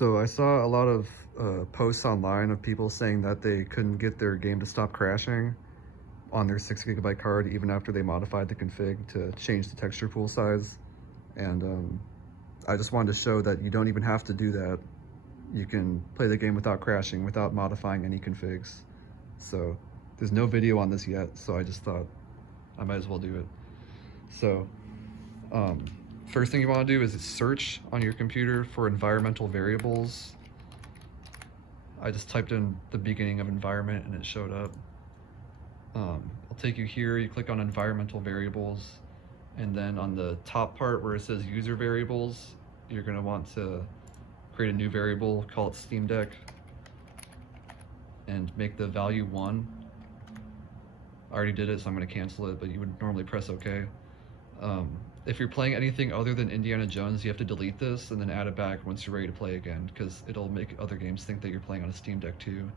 So I saw a lot of posts online of people saying that they couldn't get their game to stop crashing on their 6 GB card even after they modified the config to change the texture pool size. And I just wanted to show that you don't even have to do that. You can play the game without crashing, without modifying any configs. So there's no video on this yet, so I just thought I might as well do it. So first thing you want to do is search on your computer for environmental variables. I just typed in the beginning of environment and it showed up. I'll take you here, you click on environmental variables, and then on the top part where it says user variables, you're going to want to create a new variable, call it Steam Deck, and make the value 1. I already did it, so I'm going to cancel it, but you would normally press OK. If you're playing anything other than Indiana Jones, you have to delete this and then add it back once you're ready to play again, because it'll make other games think that you're playing on a Steam Deck too.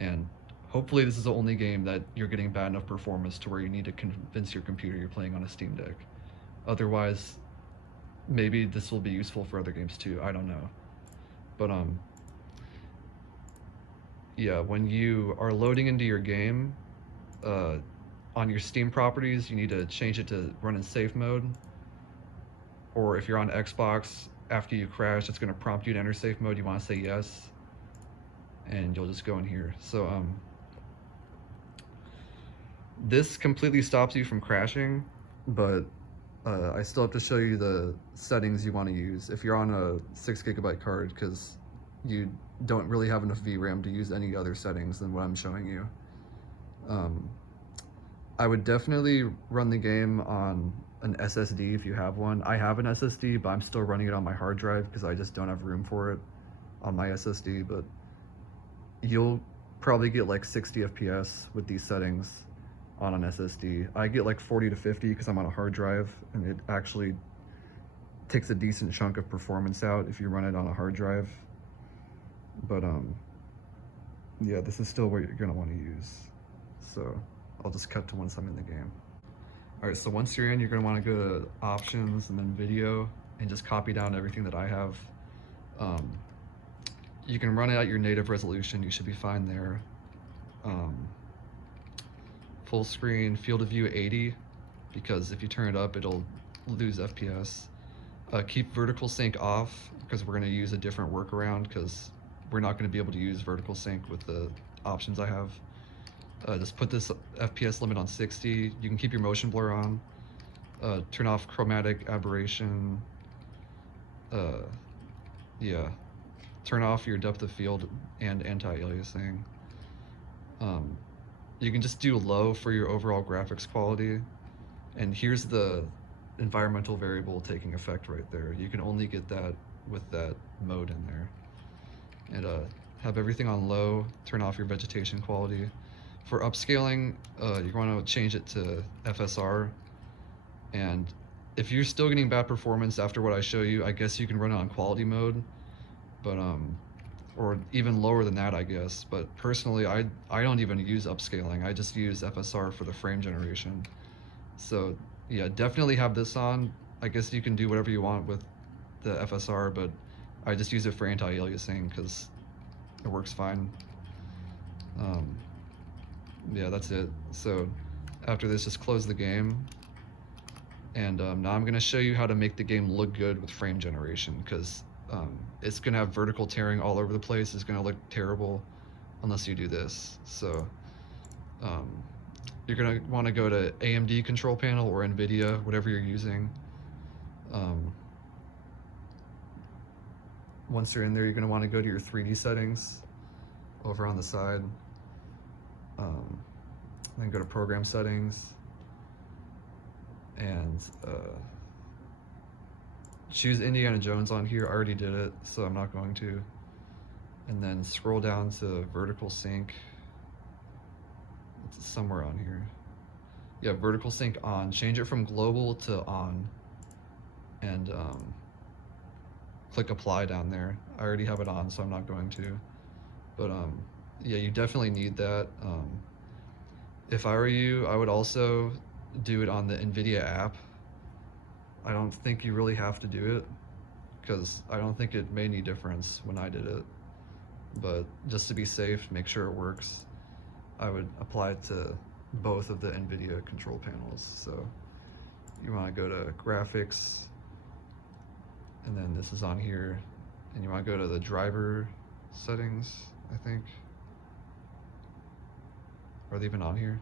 And hopefully this is the only game that you're getting bad enough performance to where you need to convince your computer you're playing on a Steam Deck. Otherwise, maybe this will be useful for other games too, I don't know. But yeah, when you are loading into your game, on your Steam properties, you need to change it to run in safe mode. Or if you're on Xbox, after you crash, it's going to prompt you to enter safe mode. You want to say yes, and you'll just go in here. So this completely stops you from crashing, but I still have to show you the settings you want to use if you're on a 6 GB card, because you don't really have enough VRAM to use any other settings than what I'm showing you. I would definitely run the game on an SSD if you have one. I have an SSD, but I'm still running it on my hard drive because I just don't have room for it on my SSD. But you'll probably get like 60 FPS with these settings on an SSD. I get like 40 to 50 because I'm on a hard drive, and it actually takes a decent chunk of performance out if you run it on a hard drive. But yeah, this is still what you're gonna want to use. So I'll just cut to once I'm in the game. All right, so once you're in, you're gonna want to go to options and then video and just copy down everything that I have. You can run it at your native resolution, you should be fine there. Full screen, field of view 80, because if you turn it up, it'll lose FPS. Keep vertical sync off, because we're gonna use a different workaround, because we're not gonna be able to use vertical sync with the options I have. Just put this FPS limit on 60. You can keep your motion blur on. Turn off chromatic aberration. Yeah. Turn off your depth of field and anti-aliasing. You can just do low for your overall graphics quality. And here's the environmental variable taking effect right there. You can only get that with that mode in there. And have everything on low. Turn off your vegetation quality. For upscaling, you're going to change it to FSR, and if you're still getting bad performance after what I show you, I guess you can run it on quality mode, but or even lower than that, I guess. But personally, I don't even use upscaling. I just use FSR for the frame generation. So yeah, definitely have this on. I guess you can do whatever you want with the FSR, but I just use it for anti-aliasing because it works fine. Yeah, that's it. So after this, just close the game. And now I'm going to show you how to make the game look good with frame generation, because it's going to have vertical tearing all over the place. It's going to look terrible unless you do this. So you're going to want to go to AMD control panel or NVIDIA, whatever you're using. Once you're in there, you're going to want to go to your 3D settings over on the side. Then go to program settings and choose Indiana Jones on here. I already did it, so I'm not going to. And then scroll down to vertical sync. It's somewhere on here. Yeah, vertical sync on. Change it from global to on. And click apply down there. I already have it on, so I'm not going to. But yeah, you definitely need that. If I were you, I would also do it on the NVIDIA app. I don't think you really have to do it, because I don't think it made any difference when I did it. But just to be safe, make sure it works, I would apply it to both of the NVIDIA control panels. So you want to go to graphics, and then this is on here, and you want to go to the driver settings, I think. Are they even on here?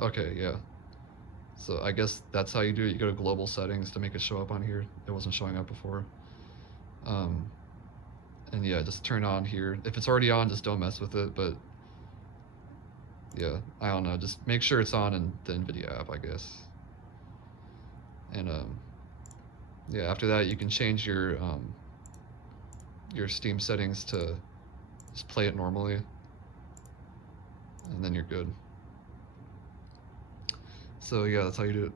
Okay, yeah. So I guess that's how you do it. You go to global settings to make it show up on here. It wasn't showing up before. And yeah, just turn on here. If it's already on, just don't mess with it. But yeah, I don't know. Just make sure it's on in the NVIDIA app, I guess. And yeah, after that, you can change your Steam settings to just play it normally, and then you're good. So yeah, that's how you do it.